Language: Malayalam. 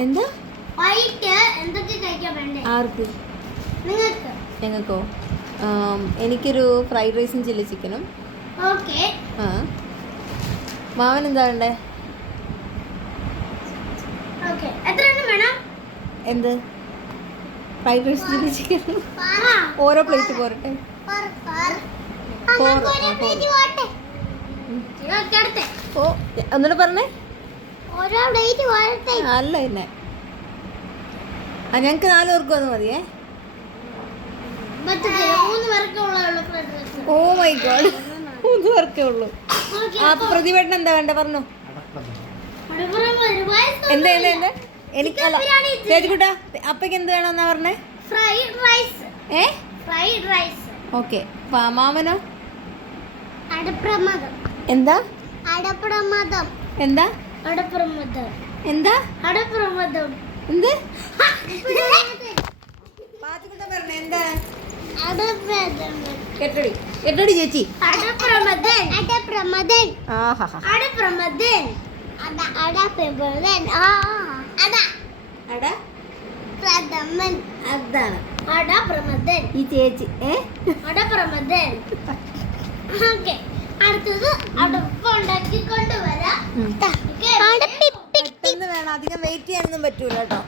എന്താ എന്തൊക്കെ കഴിക്കാൻ വേണ്ടേ? ആർക്ക്? ഞങ്ങൾക്കോ? എനിക്കൊരു ഫ്രൈഡ് റൈസും ചില്ലി ചിക്കനും. ആ മാവൻ എന്താ വേണ്ടേ? എന്ത്? ഫ്രൈഡ് റൈസ് ചില്ലി ചിക്കൻ ഓരോ പ്ലേറ്റ് പോരട്ടെ. ഓ ഒന്നുകൂടെ പറഞ്ഞേ. അല്ല പിന്നെ ഞങ്ങക്ക് 4 പേർക്ക് വന്ന് മതിയേ. ഓ മൈ ഗോഡ് 3 പേർക്കേ ഉള്ളൂ. പ്രതിവേട്ടൻ എന്താ വേണ്ട പറഞ്ഞു. എന്താ എന്താ എന്താ എനിക്കല്ല ചേച്ചിക്കുട്ടാ അപ്പക്ക് എന്ത് വേണമെന്നാ പറഞ്ഞേ? ഓക്കെ. മാമനോ? എന്താ എന്താ എന്താ എന്ത് പറഞ്ഞ എന്താ? കെട്ടടി കെട്ടടി ചേച്ചി. അതാണ് ഈ ചേച്ചി. അടുത്തത് അടുപ്പ് ഉണ്ടാക്കി കൊണ്ടുവരാം. പെട്ടെന്ന് വേണം, അധികം വെയിറ്റ് ചെയ്യാനൊന്നും പറ്റൂല കേട്ടോ.